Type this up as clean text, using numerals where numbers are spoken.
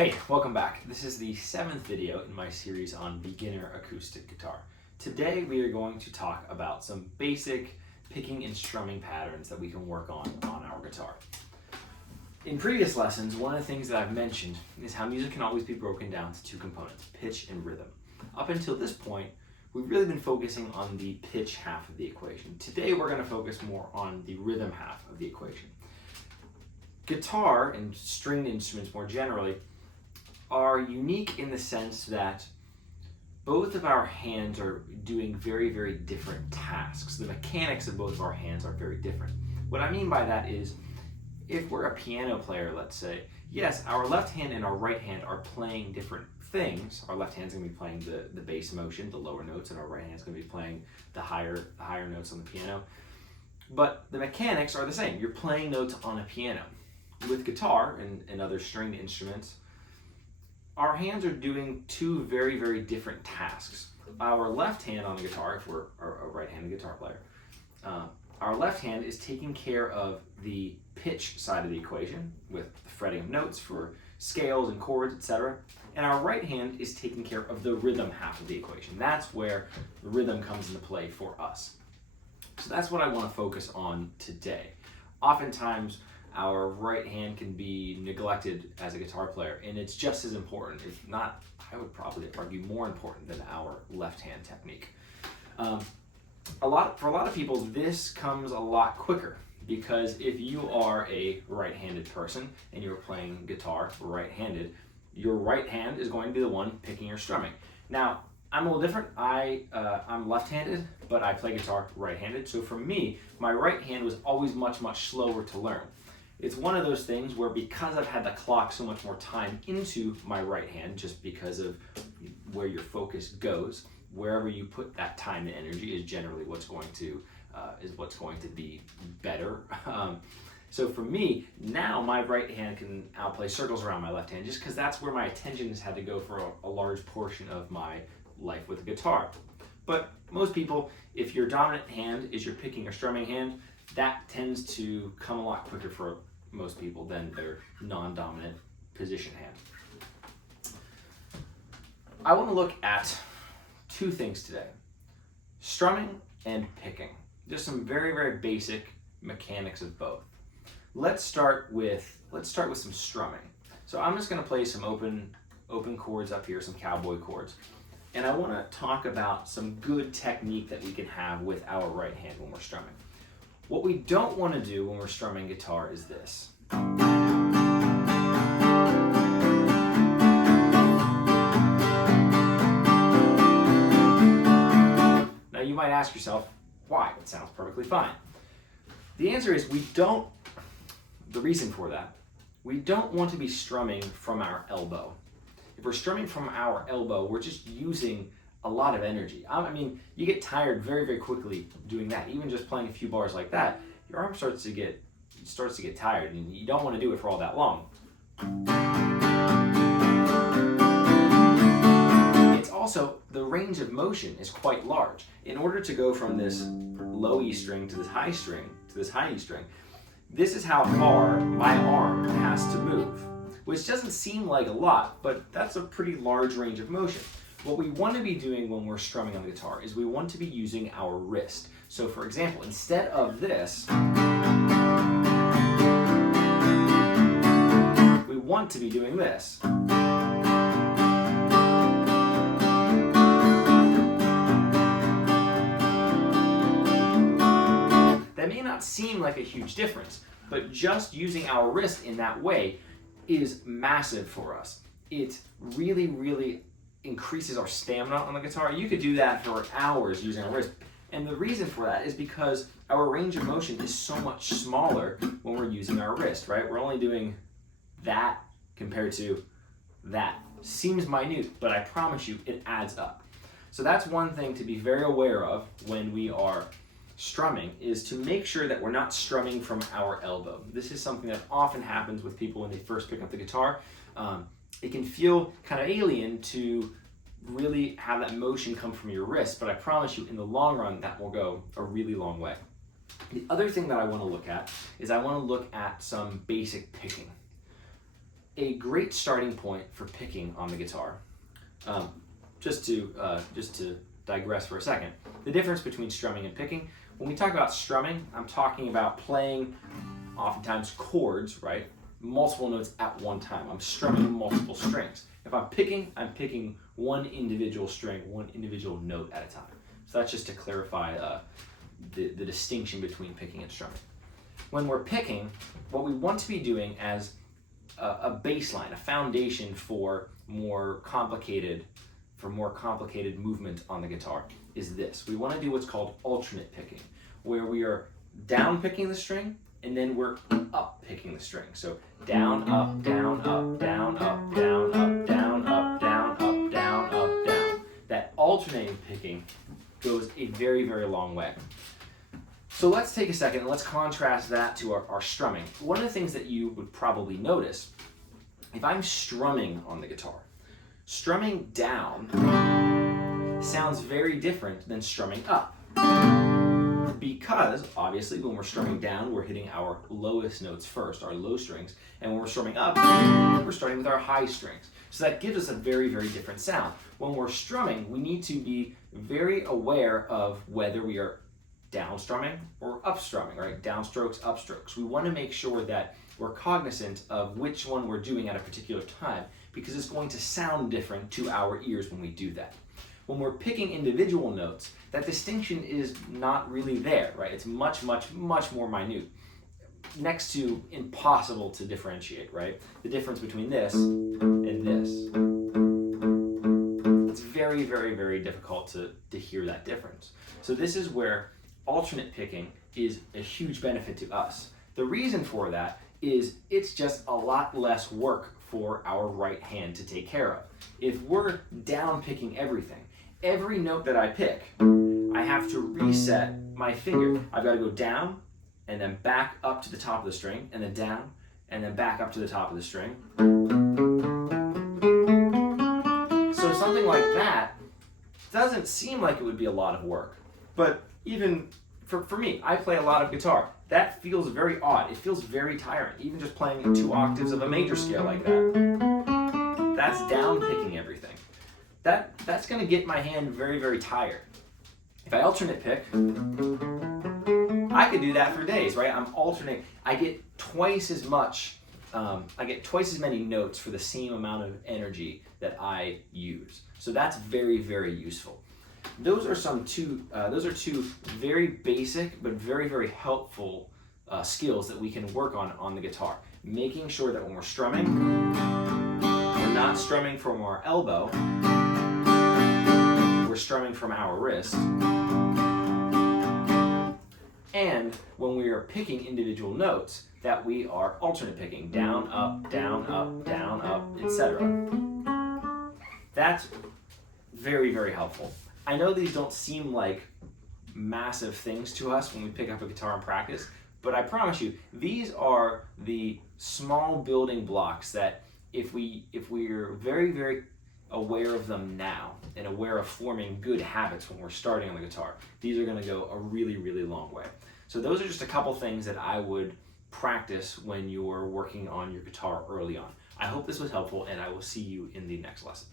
Hey, welcome back. This is the 7th video in my series on beginner acoustic guitar. Today we are going to talk about some basic picking and strumming patterns that we can work on our guitar. In previous lessons, one of the things that I've mentioned is how music can always be broken down to two components, pitch and rhythm. Up until this point, we've really been focusing on the pitch half of the equation. Today we're going to focus more on the rhythm half of the equation. Guitar and stringed instruments more generally are unique in the sense that both of our hands are doing very, very different tasks. The mechanics of both of our hands are very different. What I mean by that is, if we're a piano player, let's say, yes, our left hand and our right hand are playing different things. Our left hand's gonna be playing the bass motion, the lower notes, and our right hand's gonna be playing the higher notes on the piano. But the mechanics are the same. You're playing notes on a piano. With guitar and other stringed instruments, our hands are doing two very, very different tasks. Our left hand on the guitar, if we're a right-handed guitar player, our left hand is taking care of the pitch side of the equation with the fretting of notes for scales and chords, etc. And our right hand is taking care of the rhythm half of the equation. That's where the rhythm comes into play for us. So that's what I want to focus on today. Oftentimes, our right hand can be neglected as a guitar player, and it's just as important, if not, I would probably argue more important than our left hand technique. For a lot of people, this comes a lot quicker, because if you are a right-handed person and you're playing guitar right-handed, your right hand is going to be the one picking or strumming. Now, I'm a little different. I'm left-handed, but I play guitar right-handed. So for me, my right hand was always much, much slower to learn. It's one of those things where, because I've had to clock so much more time into my right hand, just because of where your focus goes, wherever you put that time and energy is generally what's going to be better. So for me, now my right hand can outplay circles around my left hand, just because that's where my attention has had to go for a large portion of my life with the guitar. But most people, if your dominant hand is your picking or strumming hand, that tends to come a lot quicker for most people than their non-dominant position hand. I want to look at two things today: strumming and picking. Just some very, very basic mechanics of both. Let's start with some strumming. So I'm just going to play some open chords up here, some cowboy chords. And I want to talk about some good technique that we can have with our right hand when we're strumming. What we don't want to do when we're strumming guitar is this. Now you might ask yourself, why? It sounds perfectly fine. The answer is the reason for that, we don't want to be strumming from our elbow. If we're strumming from our elbow, we're just using a lot of energy. I mean, you get tired very, very quickly doing that. Even just playing a few bars like that, your arm starts to get tired, and you don't want to do it for all that long. It's also, the range of motion is quite large. In order to go from this low E string to this high string to this high E string, this is how far my arm has to move, which doesn't seem like a lot, but that's a pretty large range of motion. What we want to be doing when we're strumming on the guitar is we want to be using our wrist. So for example, instead of this, we want to be doing this. That may not seem like a huge difference, but just using our wrist in that way is massive for us. It really, really increases our stamina on the guitar. You could do that for hours using our wrist. And the reason for that is because our range of motion is so much smaller when we're using our wrist, right? We're only doing that compared to that. Seems minute, but I promise you it adds up. So that's one thing to be very aware of when we are strumming, is to make sure that we're not strumming from our elbow. This is something that often happens with people when they first pick up the guitar. It can feel kind of alien to really have that motion come from your wrist, but I promise you in the long run that will go a really long way. The other thing that I want to look at is I want to look at some basic picking. a great starting point for picking on the guitar, just to digress for a second, the difference between strumming and picking. When we talk about strumming, I'm talking about playing oftentimes chords, right? Multiple notes at one time. I'm strumming multiple strings. If I'm picking one individual string, one individual note at a time. So that's just to clarify the distinction between picking and strumming. When we're picking, what we want to be doing as a baseline, a foundation for more complicated movement on the guitar is this. We want to do what's called alternate picking, where we are down picking the string and then we're up picking the string. So down, up, down, up, down, up, down, up, down, up, down, up, down, up, down. That alternating picking goes a very, very long way. So let's take a second and let's contrast that to our strumming. One of the things that you would probably notice, if I'm strumming on the guitar, strumming down sounds very different than strumming up. Because, obviously, when we're strumming down, we're hitting our lowest notes first, our low strings, and when we're strumming up, we're starting with our high strings. So that gives us a very, very different sound. When we're strumming, we need to be very aware of whether we are down strumming or up strumming, right? Downstrokes, upstrokes. We want to make sure that we're cognizant of which one we're doing at a particular time, because it's going to sound different to our ears when we do that. When we're picking individual notes, that distinction is not really there, right? It's much, much, much more minute. Next to impossible to differentiate, right? The difference between this and this. It's very, very, very difficult to hear that difference. So this is where alternate picking is a huge benefit to us. The reason for that is it's just a lot less work for our right hand to take care of. If we're down picking everything, every note that I pick, I have to reset my finger. I've got to go down and then back up to the top of the string, and then down and then back up to the top of the string. So something like that doesn't seem like it would be a lot of work. But even for me, I play a lot of guitar. That feels very odd. It feels very tiring, even just playing 2 octaves of a major scale like that. That's down picking everything. That's going to get my hand very, very tired. If I alternate pick, I could do that for days, right? I'm alternating. I get twice as many notes for the same amount of energy that I use. So that's very, very useful. Those are two very basic but very, very helpful skills that we can work on the guitar. Making sure that when we're strumming, we're not strumming from our elbow, we're strumming from our wrist. And when we are picking individual notes, that we are alternate picking, down, up, etc. That's very, very helpful. I know these don't seem like massive things to us when we pick up a guitar and practice, but I promise you, these are the small building blocks that if we're very, very aware of them now and aware of forming good habits when we're starting on the guitar, these are going to go a really, really long way. So those are just a couple things that I would practice when you're working on your guitar early on. I hope this was helpful, and I will see you in the next lesson.